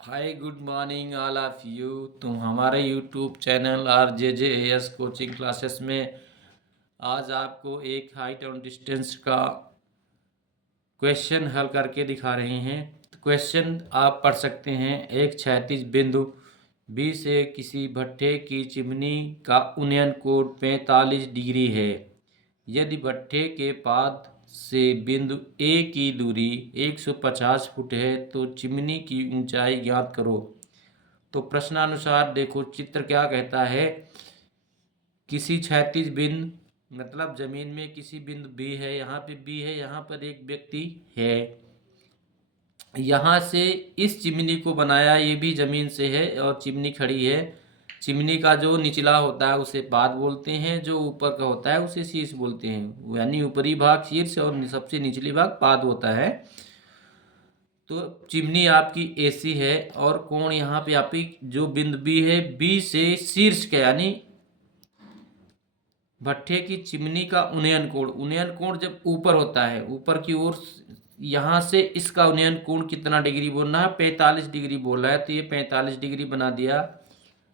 Hi good morning all of you. तुम हमारे YouTube channel RJJAS coaching classes में आज आपको एक हाइट और डिस्टेंस का क्वेश्चन हल करके दिखा रहे हैं। क्वेश्चन आप पढ़ सकते हैं। एक क्षैतिज बिंदु बी से किसी भट्ठे की चिमनी का उन्नयन कोण 45 डिग्री है। यदि भट्ठे के पाद से बिंदु ए की दूरी 150 फुट है तो चिमनी की ऊंचाई ज्ञात करो। तो प्रश्नानुसार देखो चित्र क्या कहता है। किसी क्षैतिज बिंदु मतलब जमीन में किसी बिंदु बी है, यहाँ पे बी है, यहाँ पर एक व्यक्ति है। यहाँ से इस चिमनी को बनाया, ये भी जमीन से है और चिमनी खड़ी है। चिमनी का जो निचला होता है उसे पाद बोलते हैं, जो ऊपर का होता है उसे शीर्ष बोलते हैं। यानी ऊपरी भाग शीर्ष और सबसे निचली भाग पाद होता है। तो चिमनी आपकी AC है और कोण यहाँ पे आपकी जो बिंदु बी है, बी से शीर्ष का यानी भट्ठे की चिमनी का उन्नयन कोण जब ऊपर होता है, ऊपर की ओर, यहाँ से इसका उन्नयन कोण कितना डिग्री बोलना है, 45 डिग्री बोल रहा है, तो ये 45 डिग्री बना दिया।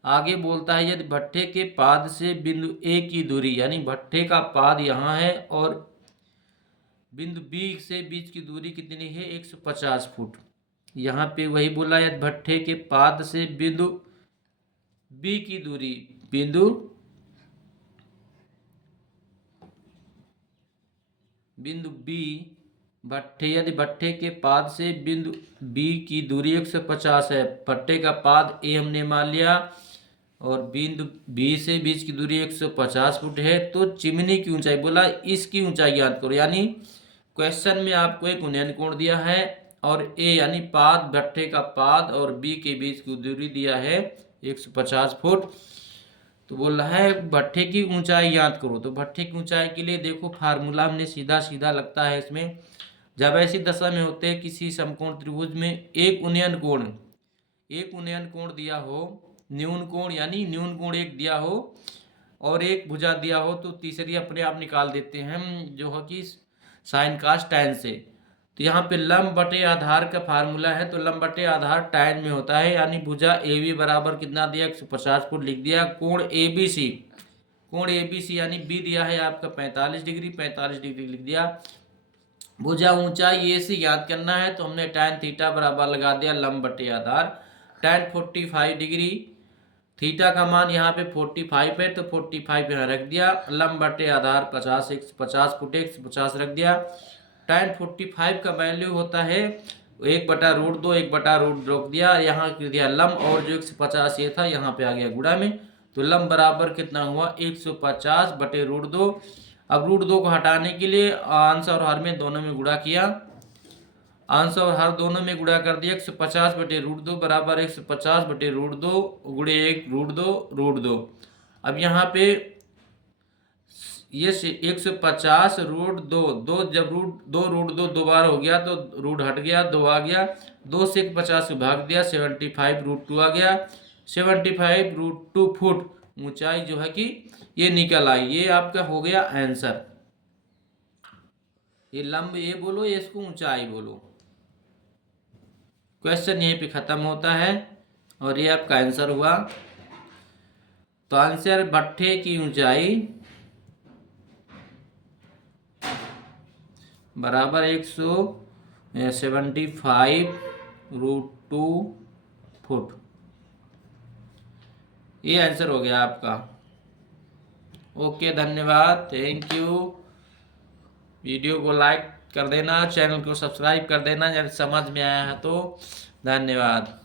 आगे बोलता है यदि भट्ठे के पाद से बिंदु ए की दूरी, यानी भट्ठे का पाद यहाँ है और बिंदु बी से बीच की दूरी कितनी है, 150 फुट। यहाँ पे वही बोला यदि भट्ठे के पाद से बिंदु बी की दूरी, बिंदु बी यदि भट्ठे के पाद से बिंदु बी की दूरी 150 है। भट्ठे का पाद ए हमने मान लिया और बिंदु बी से बीच की दूरी 150 फुट है। तो चिमनी की ऊंचाई बोला, इसकी ऊंचाई ज्ञात करो। यानी क्वेश्चन में आपको एक उन्नयन कोण दिया है और ए यानी पाद, भट्ठे का पाद और बी के बीच की दूरी दिया है 150 फुट। तो बोल रहा है भट्ठे की ऊंचाई ज्ञात करो। तो भट्ठे की ऊंचाई के लिए देखो फार्मूला हमने सीधा सीधा लगता है इसमें। जब ऐसी दशा में होते हैं किसी समकोण त्रिभुज में एक उन्नयन कोण दिया हो, न्यून कोण यानी न्यून कोण एक दिया हो और एक भुजा दिया हो, तो तीसरी अपने आप निकाल देते हैं हम, जो है कि साइन कास टैन से। तो यहाँ पे लंब बटे आधार का फार्मूला है, तो लंब बटे आधार टैन में होता है। यानी भुजा AB बराबर कितना दिया, 150 फुट लिख दिया। कोण ABC यानी बी दिया है आपका 45 डिग्री लिख दिया। भुजा ऊंचाई ए से याद करना है, तो हमने टैन थीटा बराबर लगा दिया लंब बटे आधार। टैन 45 डिग्री, थीटा का मान यहाँ पे 45 है तो 45 यहाँ रख दिया। लंब बटे आधार 50 फुट 150 रख दिया। टैन 45 का वैल्यू होता है 1/√2, 1/√2 रोक दिया, यहाँ कर दिया लंब, और जो 150 ये था यहाँ पे आ गया गुणा में। तो लंब बराबर कितना हुआ, 150/√2। अब √2 को हटाने के लिए अंश और हर में दोनों में गुणा किया, अंश और हर दोनों में गुणा कर दिया। 150/√2 बराबर 150/√2 गुणे 1√2। अब यहाँ पे ये 150√2, जब √2 दो बार हो गया तो रूट हट गया, 2 आ गया। 2 से 150 को भाग दिया, 75√2 आ गया। 75√2 फुट ऊंचाई जो है कि ये निकल आई। ये आपका हो गया आंसर। ये लंब ये बोलो, ये इसको ऊंचाई बोलो। क्वेश्चन यहीं पे खत्म होता है और ये आपका आंसर हुआ। तो आंसर भट्ठे की ऊंचाई बराबर 175√2 फुट। ये आंसर हो गया आपका। ओके, धन्यवाद, थैंक यू। वीडियो को लाइक कर देना, चैनल को सब्सक्राइब कर देना यदि समझ में आया है तो। धन्यवाद।